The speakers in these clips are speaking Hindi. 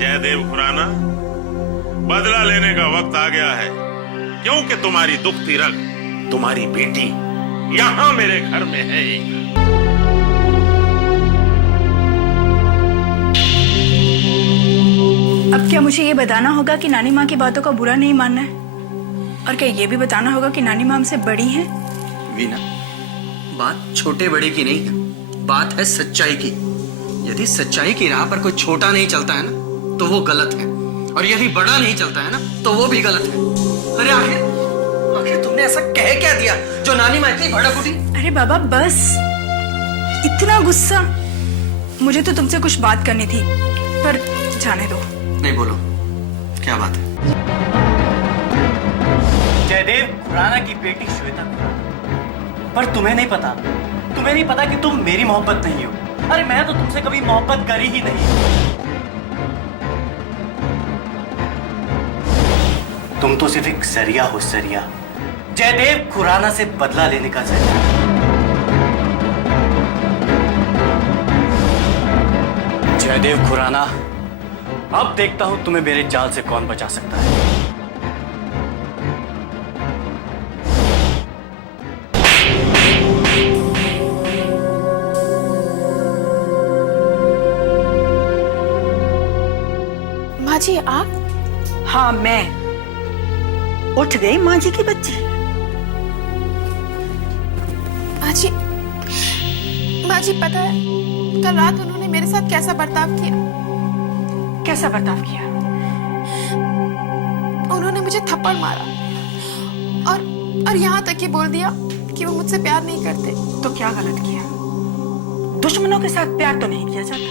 जयदेव खुराना, बदला लेने का वक्त आ गया है, क्योंकि तुम्हारी दुखती रग, तुम्हारी बेटी यहां मेरे घर में है। अब क्या मुझे ये बताना होगा कि नानी माँ की बातों का बुरा नहीं मानना है? और क्या ये भी बताना होगा कि नानी माँ हमसे बड़ी हैं? वीना, बात छोटे बड़े की नहीं है, बात है सच्चाई की। यदि सच्चाई की राह पर कोई छोटा नहीं चलता है ना, तो वो गलत है, और यदि बड़ा नहीं चलता है ना, तो वो भी गलत है। अरे आखिर तुमने ऐसा कह क्या दिया जो नानी माँ इतनी भड़क उठी? अरे बाबा बस, इतना गुस्सा। मुझे तो तुमसे कुछ बात करनी थी, पर जाने दो। नहीं, बोलो, क्या बात है? जयदेव खुराना की बेटी श्वेता खुराना, पर तुम्हें नहीं पता कि तुम मेरी मोहब्बत नहीं हो। अरे मैं तो तुमसे कभी मोहब्बत करी ही नहीं। तुम तो सिर्फ एक जरिया हो, जरिया, जयदेव खुराना से बदला लेने का जरिया। जयदेव खुराना, अब देखता हूं तुम्हें मेरे जाल से कौन बचा सकता है। माँ जी आप? हाँ मैं। उठ गई माँ जी की बच्ची? माँ जी पता है कल रात उन्होंने मेरे साथ कैसा बर्ताव किया? कैसा बर्ताव किया? उन्होंने मुझे थप्पड़ मारा और यहाँ तक ये बोल दिया कि वो मुझसे प्यार नहीं करते। तो क्या गलत किया? दुश्मनों के साथ प्यार तो नहीं किया जाता।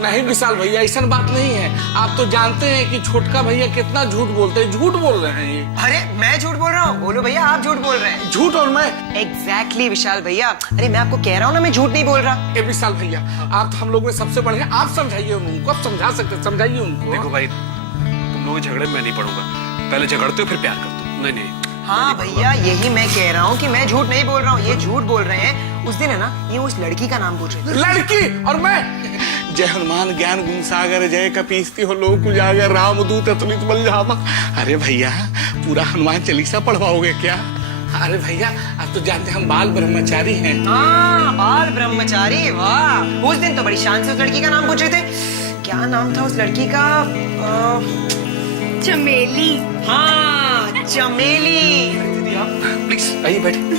नहीं विशाल भैया, ऐसा बात नहीं है। आप तो जानते हैं कि छोटका भैया कितना झूठ बोलते हैं। झूठ बोल रहे हैं ये। अरे मैं झूठ बोल रहा हूँ? बोलो भैया, आप झूठ बोल रहे हैं। झूठ और मैं? एग्जैक्टली विशाल भैया। अरे मैं आपको कह रहा हूँ ना, मैं झूठ नहीं बोल रहा। ए विशाल भैया, आप हम लोग में सबसे बड़े हैं, आप समझाइए उनको। आप समझा सकते, समझाइए उनको। देखो भाई, तुम लोग झगड़े में मैं नहीं पड़ूंगा। पहले झगड़ते हो फिर प्यार करते हो। नहीं। हाँ भैया, यही मैं कह रहा हूँ कि मैं झूठ नहीं बोल रहा हूँ, ये झूठ बोल रहे हैं। उस दिन है ना, ये उस लड़की का नाम पूछ रहे थे। लड़की? और मैं? जय हनुमान ज्ञान गुण सागर, जय कपीस्ती हो लोक उजागर, रामदूत अतुलित बलधामा। अरे भैया, पूरा हनुमान चालीसा पढ़वाओगे क्या? अरे भैया, आप तो जानते हैं हम बाल ब्रह्मचारी हैं। हाँ, बाल ब्रह्मचारी, वाह। उस दिन तो बड़ी शान से उस लड़की का नाम पूछ रहे थे। क्या नाम था उस लड़की का? चमेली। हाँ, चमेली। दीदी आप प्लीज आइए, बैठे।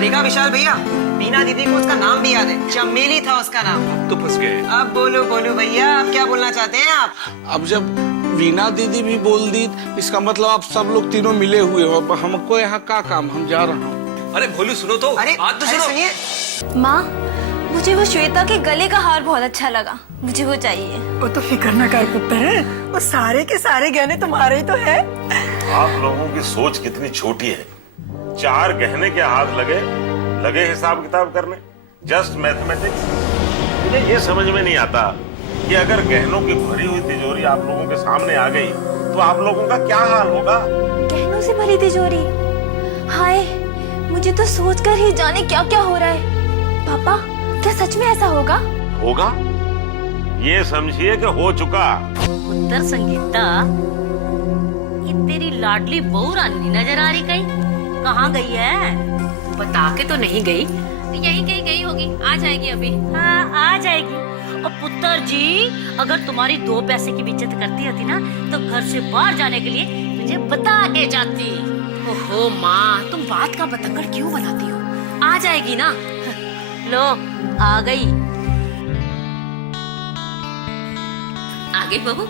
देखा विशाल भैया, मीना दीदी को उसका नाम भी याद है, चमेली था उसका नाम। तो फंस गए। अब बोलो भैया, आप क्या बोलना चाहते हैं आप? अब जब वीना दीदी भी बोल दी, इसका मतलब आप सब लोग तीनों मिले हुए हो। हमको यहाँ का काम? हम जा रहा हूँ। अरे भोलू सुनो तो। अरे बात तो सुनो। सुनिए माँ, मुझे वो श्वेता के गले का हार बहुत अच्छा लगा, मुझे वो चाहिए। वो तो फिक्र न कर पुत्र है, वो सारे के सारे गहने तुम्हारे ही तो है। आप लोगों की सोच कितनी छोटी है। 4 गहने के हाथ लगे हिसाब किताब करने, जस्ट मैथमेटिक्स। मुझे ये समझ में नहीं आता कि अगर गहनों की भरी हुई तिजोरी आप लोगों के सामने आ गई तो आप लोगों का क्या हाल होगा? गहनों से भरी तिजोरी? हाय, मुझे तो सोचकर ही जाने क्या क्या हो रहा है। पापा, क्या सच में ऐसा होगा? होगा, ये समझिए कि हो चुका। उत्तर संगीता, ये तेरी लाडली बहू रानी नजर आ रही कहीं? कहाँ गई है? बता के तो नहीं गई। यहीं कहीं गई होगी, आ जाएगी अभी। हाँ, आ जाएगी। और पुत्र जी, अगर तुम्हारी 2 पैसे की इज्जत करती होती ना, तो घर से बाहर जाने के लिए मुझे बता के जाती। ओहो माँ, तुम बात का बतंगड़ क्यों बनाती हो? आ जाएगी ना। लो, आ गई। आ गई बहू।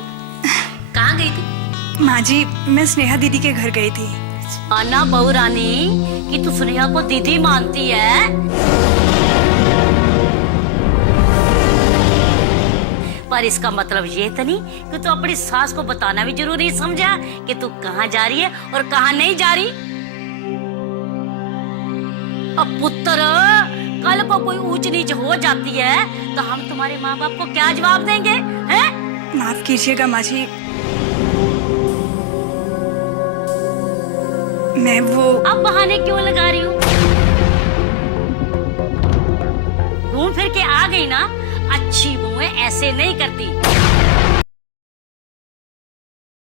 कहाँ गई थी? माँ जी, मैं स्नेहा दीदी के घर गई थी। आना बहू रानी कि तू स्नेहा को दीदी मानती है। पर इसका मतलब ये तो नहीं कि तू अपनी सास को बताना भी जरूरी समझा कि तू कहाँ जा रही है और कहाँ नहीं जा रही। अब पुत्र, कल को कोई ऊंच नीच हो जाती है तो हम तुम्हारे माँ बाप को क्या जवाब देंगे? हैं? माफ कीजिएगा माँ जी, मैं वो। अब बहाने क्यों लगा रही हूँ? घूम फिर के आ गई ना, अच्छी बहुएं ऐसे नहीं करती।